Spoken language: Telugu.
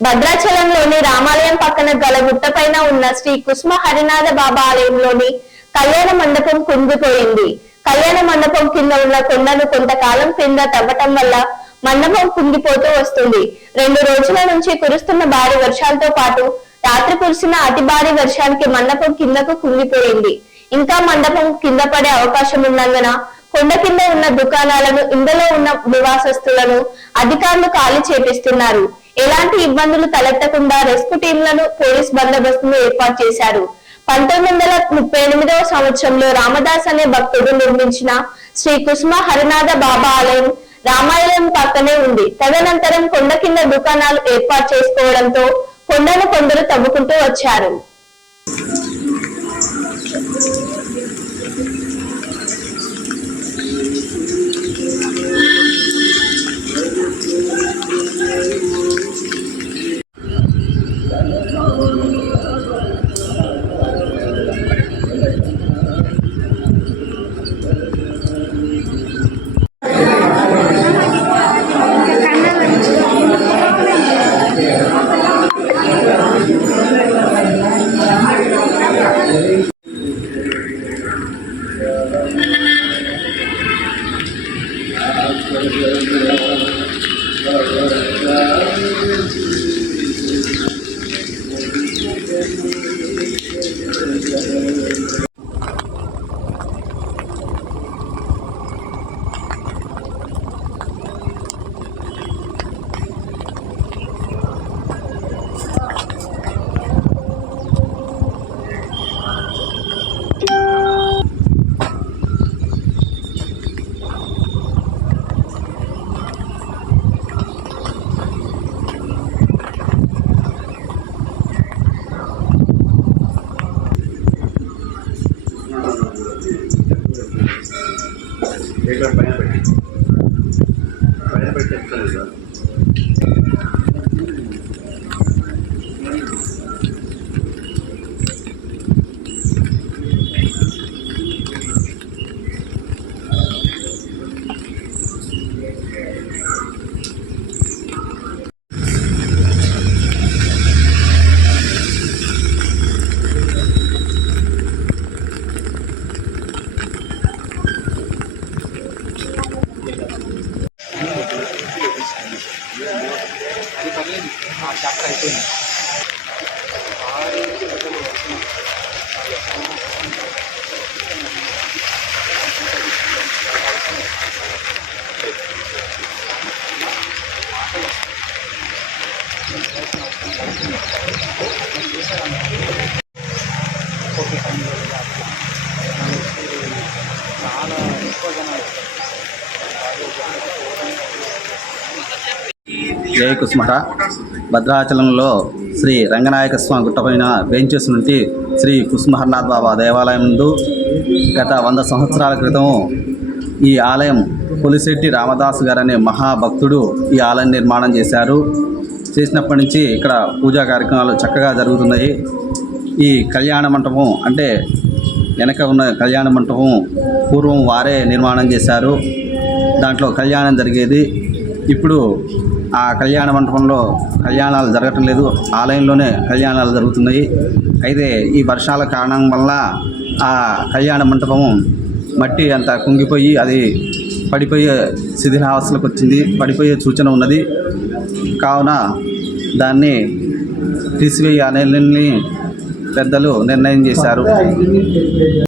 భద్రాచలంలోని రామాలయం పక్కన గల గుట్టపైన ఉన్న శ్రీ కుసుమ హరినాథ బాబా ఆలయంలోని కళ్యాణ మండపం కుంగిపోయింది. కళ్యాణ మండపం కింద ఉన్న కొండను కొంతకాలం క్రింద తవ్వటం వల్ల మండపం కుంగిపోతూ వస్తుంది. 2 రోజుల నుంచి కురుస్తున్న భారీ వర్షాలతో పాటు రాత్రి కురిసిన అతి భారీ వర్షానికి మండపం కిందకు కుంగిపోయింది. ఇంకా మండపం కింద పడే అవకాశం ఉన్నందున కొండ కింద ఉన్న దుకాణాలను, ఇందులో ఉన్న నివాసస్తులను అధికారులు ఖాళీ చేపిస్తున్నారు. ఎలాంటి ఇబ్బందులు తలెత్తకుండా రెస్క్యూ టీంలను, పోలీస్ బందోబస్తును ఏర్పాటు చేశారు. 1938వ సంవత్సరంలో రామదాస్ అనే భక్తుడు నిర్మించిన శ్రీ కుసుమ హరినాథ బాబా ఆలయం రామాలయం పక్కనే ఉంది. తదనంతరం కొండ కింద దుకాణాలు ఏర్పాటు చేసుకోవడంతో కొండను కొందరు తవ్వుకుంటూ వచ్చారు. చాప్టర్ అయిపోయింది. చాలా ఎక్కువ జనాలు. జై కుసుమట. భద్రాచలంలో శ్రీ రంగనాయక స్వామి గుట్టపైన వేంచేసినటువంటి శ్రీ కుసుమ హరినాథ్ బాబా దేవాలయం ముందు గత 100 సంవత్సరాల క్రితం ఈ ఆలయం పులిశెట్టి రామదాస్ గారు అనే మహాభక్తుడు ఈ ఆలయం నిర్మాణం చేశారు. చేసినప్పటి నుంచి ఇక్కడ పూజా కార్యక్రమాలు చక్కగా జరుగుతున్నాయి. ఈ కళ్యాణ మంటపం అంటే వెనక ఉన్న కళ్యాణ మంటపం పూర్వం వారే నిర్మాణం చేశారు. దాంట్లో కళ్యాణం జరిగేది. ఇప్పుడు ఆ కళ్యాణ మంటపంలో కళ్యాణాలు జరగటం లేదు, ఆలయంలోనే కళ్యాణాలు జరుగుతున్నాయి. అయితే ఈ వర్షాల కారణం వల్ల ఆ కళ్యాణ మంటపం మట్టి అంతా కుంగిపోయి అది పడిపోయే శిథిలావస్థలకు వచ్చింది, పడిపోయే సూచన ఉన్నది. కావున దాన్ని తీసివేయాలని పెద్దలు నిర్ణయం చేశారు.